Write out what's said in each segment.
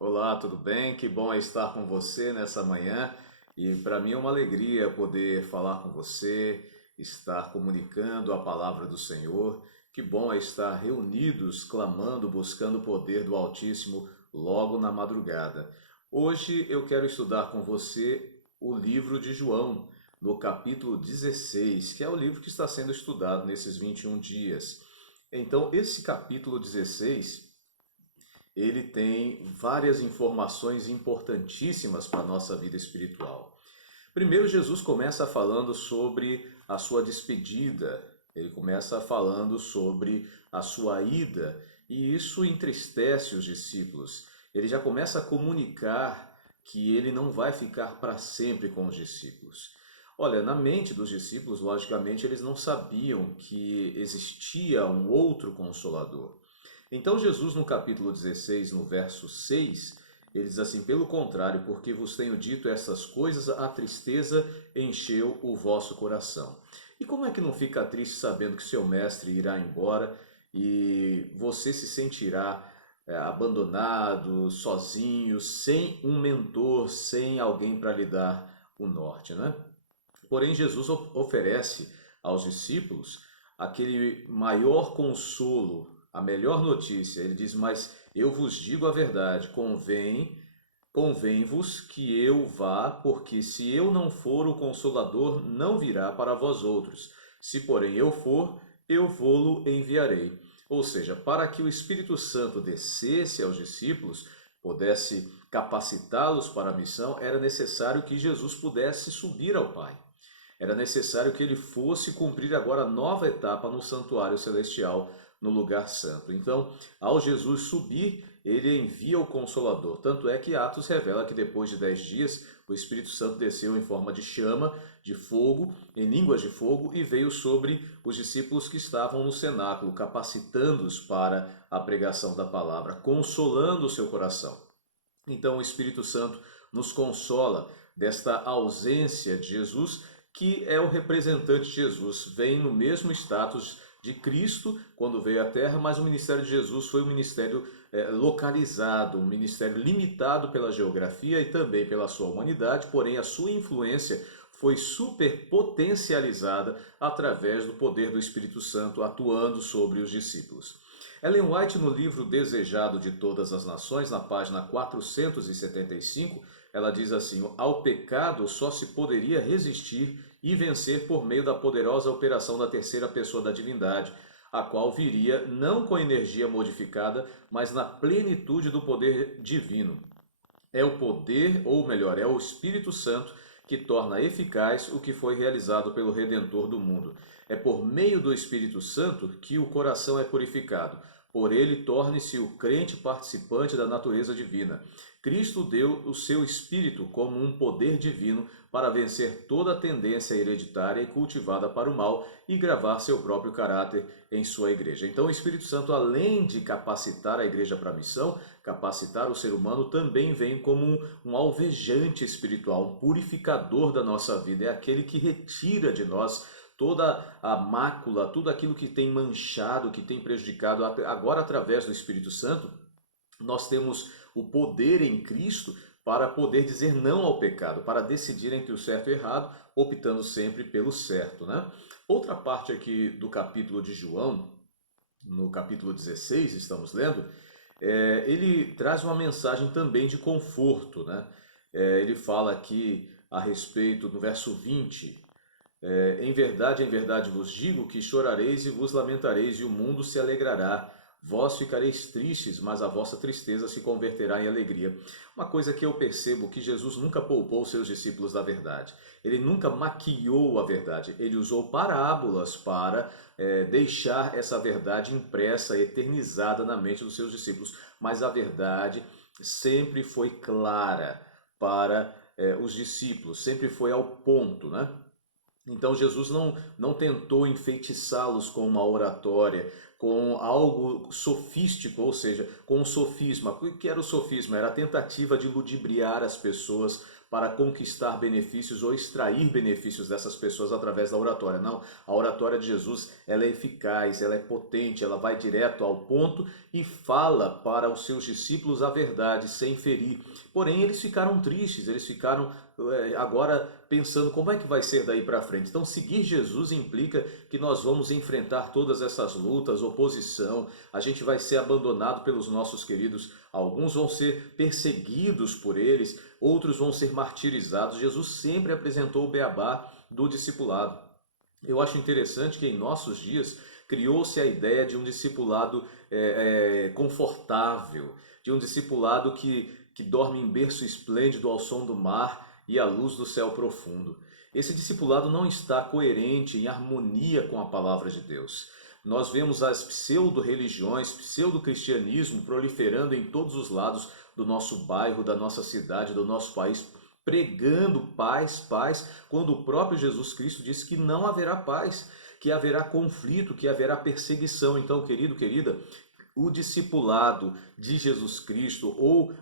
Olá, tudo bem? Que bom é estar com você nessa manhã e para mim é uma alegria poder falar com você, estar comunicando a palavra do Senhor. Que bom é estar reunidos, clamando, buscando o poder do Altíssimo logo na madrugada. Hoje eu quero estudar com você o livro de João, no capítulo 16, que é o livro que está sendo estudado nesses 21 dias. Então, esse capítulo 16 ele tem várias informações importantíssimas para a nossa vida espiritual. Primeiro, Jesus começa falando sobre a sua despedida, ele começa falando sobre a sua ida, e isso entristece os discípulos. Ele já começa a comunicar que ele não vai ficar para sempre com os discípulos. Olha, na mente dos discípulos, logicamente, eles não sabiam que existia um outro consolador. Então Jesus no capítulo 16, no verso 6, ele diz assim: pelo contrário, porque vos tenho dito essas coisas, a tristeza encheu o vosso coração. E como é que não fica triste sabendo que seu mestre irá embora e você se sentirá abandonado, sozinho, sem um mentor, sem alguém para lhe dar o norte, né? Porém, Jesus oferece aos discípulos aquele maior consolo, a melhor notícia. Ele diz: mas eu vos digo a verdade, convém-vos que eu vá, porque se eu não for, o Consolador não virá para vós outros. Se, porém, eu for, eu vou-lo enviarei. Ou seja, para que o Espírito Santo descesse aos discípulos, pudesse capacitá-los para a missão, era necessário que Jesus pudesse subir ao Pai. Era necessário que ele fosse cumprir agora a nova etapa no santuário celestial, no lugar santo. Então, ao Jesus subir, ele envia o Consolador. Tanto é que Atos revela que depois de 10 dias, o Espírito Santo desceu em forma de chama, de fogo, em línguas de fogo, e veio sobre os discípulos que estavam no cenáculo, capacitando-os para a pregação da palavra, consolando o seu coração. Então o Espírito Santo nos consola desta ausência de Jesus, que é o representante de Jesus, vem no mesmo status de Cristo quando veio à Terra, mas o ministério de Jesus foi um ministério localizado, um ministério limitado pela geografia e também pela sua humanidade, porém a sua influência foi superpotencializada através do poder do Espírito Santo atuando sobre os discípulos. Ellen White, no livro Desejado de Todas as Nações, na página 475, ela diz assim: ao pecado só se poderia resistir e vencer por meio da poderosa operação da terceira pessoa da divindade, a qual viria não com energia modificada, mas na plenitude do poder divino. É o poder, ou melhor, é o Espírito Santo que torna eficaz o que foi realizado pelo Redentor do mundo. É por meio do Espírito Santo que o coração é purificado. Por ele torne-se o crente participante da natureza divina. Cristo deu o seu Espírito como um poder divino para vencer toda a tendência hereditária e cultivada para o mal e gravar seu próprio caráter em sua igreja. Então, o Espírito Santo, além de capacitar a igreja para a missão, capacitar o ser humano, também vem como um alvejante espiritual, um purificador da nossa vida. É aquele que retira de nós toda a mácula, tudo aquilo que tem manchado, que tem prejudicado. Agora, através do Espírito Santo, nós temos o poder em Cristo para poder dizer não ao pecado, para decidir entre o certo e o errado, optando sempre pelo certo, né? Outra parte aqui do capítulo de João, no capítulo 16, estamos lendo, ele traz uma mensagem também de conforto, né? Ele fala aqui a respeito do verso 20. Em verdade vos digo que chorareis e vos lamentareis, e o mundo se alegrará. Vós ficareis tristes, mas a vossa tristeza se converterá em alegria. Uma coisa que eu percebo que Jesus nunca poupou seus discípulos da verdade. Ele nunca maquiou a verdade. Ele usou parábolas para deixar essa verdade impressa, eternizada na mente dos seus discípulos. Mas a verdade sempre foi clara para os discípulos, sempre foi ao ponto, né? Então Jesus não tentou enfeitiçá-los com uma oratória, com algo sofístico, ou seja, com um sofisma. O que era o sofisma? Era a tentativa de ludibriar as pessoas para conquistar benefícios ou extrair benefícios dessas pessoas através da oratória. Não, a oratória de Jesus, ela é eficaz, ela é potente, ela vai direto ao ponto e fala para os seus discípulos a verdade sem ferir. Porém, eles ficaram tristes, eles ficaram agora pensando como é que vai ser daí para frente. Então, seguir Jesus implica que nós vamos enfrentar todas essas lutas, oposição, a gente vai ser abandonado pelos nossos queridos, alguns vão ser perseguidos por eles, outros vão ser martirizados. Jesus sempre apresentou o beabá do discipulado. Eu acho interessante que em nossos dias criou-se a ideia de um discipulado confortável, de um discipulado que dorme em berço esplêndido ao som do mar e à luz do céu profundo. Esse discipulado não está coerente, em harmonia com a palavra de Deus. Nós vemos as pseudo-religiões, pseudo-cristianismo proliferando em todos os lados do nosso bairro, da nossa cidade, do nosso país, pregando paz, paz, quando o próprio Jesus Cristo disse que não haverá paz, que haverá conflito, que haverá perseguição. Então, querido, querida, o discipulado de Jesus Cristo ou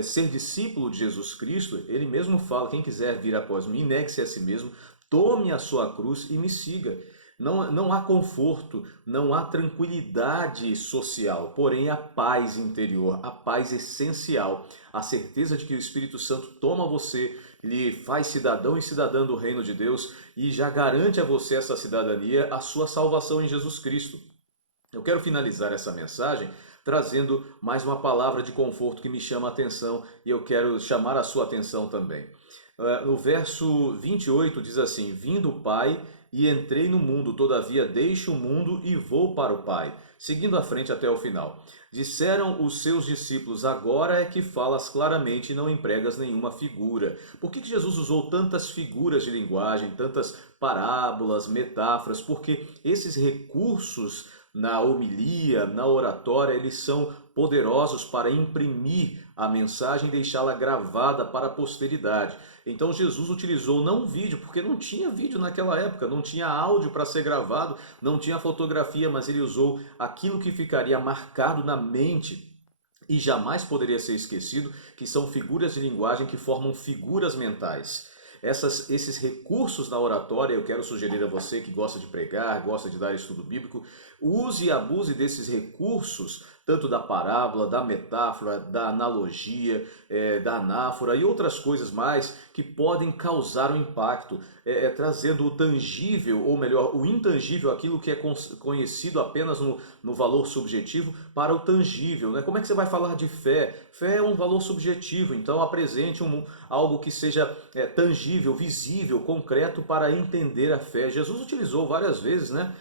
ser discípulo de Jesus Cristo, ele mesmo fala, quem quiser vir após mim, negue-se a si mesmo, tome a sua cruz e me siga. Não há conforto, não há tranquilidade social, porém a paz interior, a paz essencial, a certeza de que o Espírito Santo toma você, lhe faz cidadão e cidadã do reino de Deus e já garante a você essa cidadania, a sua salvação em Jesus Cristo. Eu quero finalizar essa mensagem trazendo mais uma palavra de conforto que me chama a atenção e eu quero chamar a sua atenção também. No verso 28 diz assim: Vindo o Pai e entrei no mundo, todavia deixo o mundo e vou para o Pai. Seguindo à frente até o final. Disseram os seus discípulos: agora é que falas claramente e não empregas nenhuma figura. Por que Jesus usou tantas figuras de linguagem, tantas parábolas, metáforas? Porque esses recursos na homilia, na oratória, eles são poderosos para imprimir a mensagem e deixá-la gravada para a posteridade. Então Jesus utilizou não vídeo, porque não tinha vídeo naquela época, não tinha áudio para ser gravado, não tinha fotografia, mas ele usou aquilo que ficaria marcado na mente e jamais poderia ser esquecido, que são figuras de linguagem que formam figuras mentais. Esses recursos na oratória, eu quero sugerir a você que gosta de pregar, gosta de dar estudo bíblico, use e abuse desses recursos, tanto da parábola, da metáfora, da analogia, da anáfora e outras coisas mais que podem causar um impacto, trazendo o tangível, ou melhor, o intangível, aquilo que é conhecido apenas no valor subjetivo, para o tangível. Né? Como é que você vai falar de fé? Fé é um valor subjetivo, então apresente algo que seja tangível, visível, concreto para entender a fé. Jesus utilizou várias vezes, né?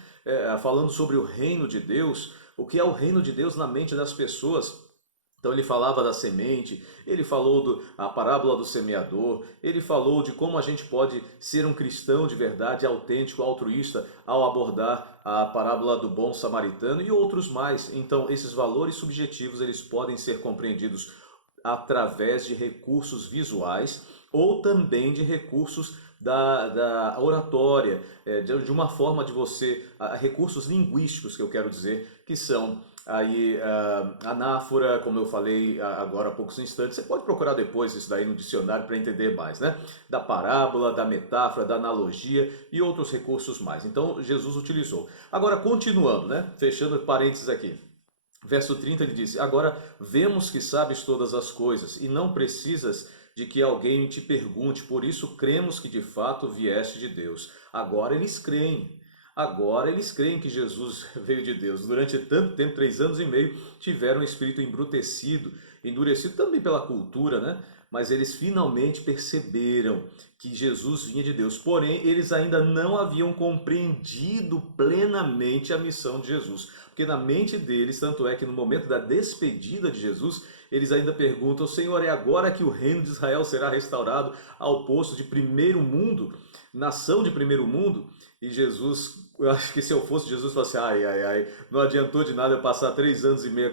Falando sobre o reino de Deus, o que é o reino de Deus na mente das pessoas. Então ele falava da semente, ele falou a parábola do semeador, ele falou de como a gente pode ser um cristão de verdade, autêntico, altruísta, ao abordar a parábola do bom samaritano e outros mais. Então esses valores subjetivos, eles podem ser compreendidos através de recursos visuais ou também de recursos da oratória, de uma forma de você, recursos linguísticos que eu quero dizer, que são aí anáfora, como eu falei agora há poucos instantes, você pode procurar depois isso daí no dicionário para entender mais, né? Da parábola, da metáfora, da analogia e outros recursos mais. Então Jesus utilizou. Agora continuando, né? Fechando parênteses aqui. Verso 30 ele diz: agora vemos que sabes todas as coisas e não precisas de que alguém te pergunte, por isso cremos que de fato vieste de Deus. Agora eles creem. Agora eles creem que Jesus veio de Deus. Durante tanto tempo, 3 anos e meio, tiveram o espírito embrutecido, endurecido também pela cultura, né? Mas eles finalmente perceberam que Jesus vinha de Deus. Porém, eles ainda não haviam compreendido plenamente a missão de Jesus. Porque na mente deles, tanto é que no momento da despedida de Jesus, eles ainda perguntam: Senhor, é agora que o reino de Israel será restaurado ao posto de primeiro mundo, nação de primeiro mundo? E Jesus, eu acho que se eu fosse Jesus, eu falasse: ai, não adiantou de nada eu passar 3 anos e meio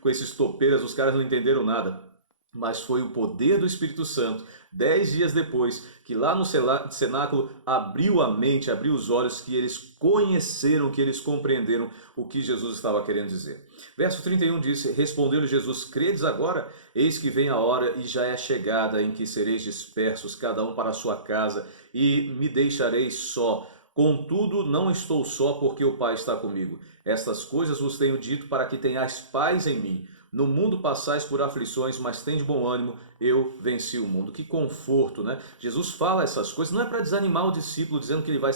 com esses topeiras, os caras não entenderam nada. mas foi o poder do Espírito Santo, 10 dias depois, que lá no cenáculo abriu a mente, abriu os olhos, que eles conheceram, que eles compreenderam o que Jesus estava querendo dizer. Verso 31 diz: Respondeu-lhe Jesus: Credes agora? Eis que vem a hora e já é chegada em que sereis dispersos, cada um para a sua casa, e me deixareis só. Contudo, não estou só, porque o Pai está comigo. Estas coisas vos tenho dito para que tenhais paz em mim. No mundo passais por aflições, mas tende bom ânimo, eu venci o mundo. Que conforto, né? Jesus fala essas coisas, não é para desanimar o discípulo, dizendo que ele vai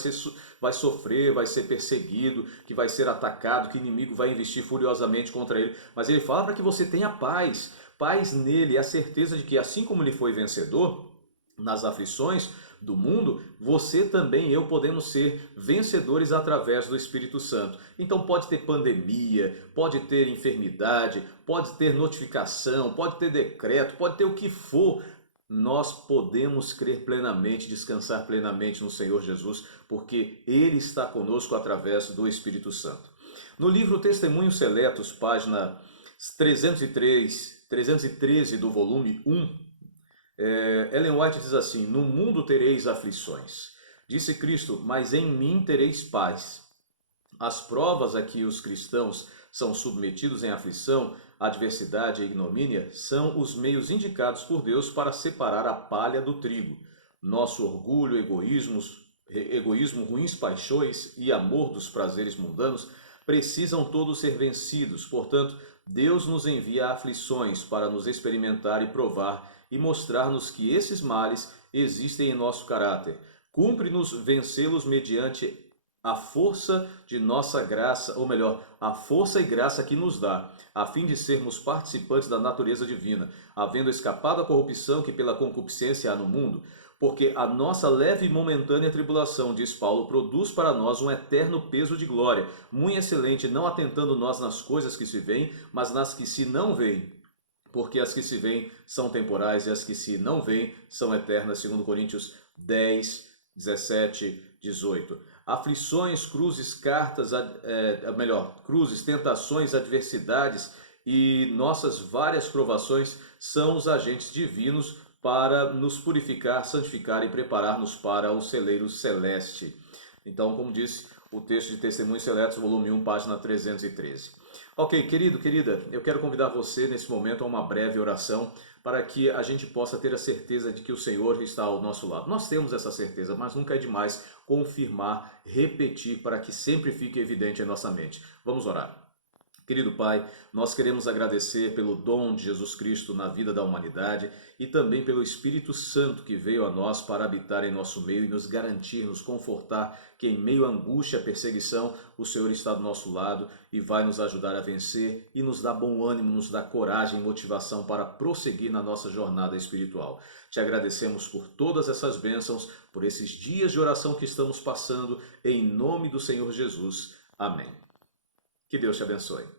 sofrer, vai ser perseguido, que vai ser atacado, que o inimigo vai investir furiosamente contra ele, mas ele fala para que você tenha paz, paz nele, a certeza de que assim como ele foi vencedor nas aflições do mundo, você também e eu podemos ser vencedores através do Espírito Santo. Então pode ter pandemia, pode ter enfermidade, pode ter notificação, pode ter decreto, pode ter o que for. Nós podemos crer plenamente, descansar plenamente no Senhor Jesus, porque Ele está conosco através do Espírito Santo. No livro Testemunhos Seletos, página 313 do volume 1, Ellen White diz assim: No mundo tereis aflições. Disse Cristo: Mas em mim tereis paz. As provas a que os cristãos são submetidos em aflição, adversidade e ignomínia são os meios indicados por Deus para separar a palha do trigo. Nosso orgulho, egoísmo, ruins paixões e amor dos prazeres mundanos precisam todos ser vencidos. Portanto, Deus nos envia aflições para nos experimentar e provar e mostrar-nos que esses males existem em nosso caráter. Cumpre-nos vencê-los mediante a força de nossa graça, ou melhor, a força e graça que nos dá, a fim de sermos participantes da natureza divina, havendo escapado à corrupção que pela concupiscência há no mundo. Porque a nossa leve e momentânea tribulação, diz Paulo, produz para nós um eterno peso de glória, muito excelente, não atentando nós nas coisas que se veem, mas nas que se não veem. Porque as que se veem são temporais e as que se não veem são eternas, segundo Coríntios 10, 17, 18. Aflições, cruzes, cruzes, tentações, adversidades e nossas várias provações são os agentes divinos para nos purificar, santificar e preparar-nos para o celeiro celeste. Então, como disse o texto de Testemunhos Seletos, volume 1, página 313. Ok, querido, querida, eu quero convidar você nesse momento a uma breve oração para que a gente possa ter a certeza de que o Senhor está ao nosso lado. Nós temos essa certeza, mas nunca é demais confirmar, repetir, para que sempre fique evidente em nossa mente. Vamos orar. Querido Pai, nós queremos agradecer pelo dom de Jesus Cristo na vida da humanidade e também pelo Espírito Santo que veio a nós para habitar em nosso meio e nos garantir, nos confortar que em meio à angústia, à perseguição, o Senhor está do nosso lado e vai nos ajudar a vencer e nos dá bom ânimo, nos dá coragem e motivação para prosseguir na nossa jornada espiritual. Te agradecemos por todas essas bênçãos, por esses dias de oração que estamos passando, em nome do Senhor Jesus. Amém. Que Deus te abençoe.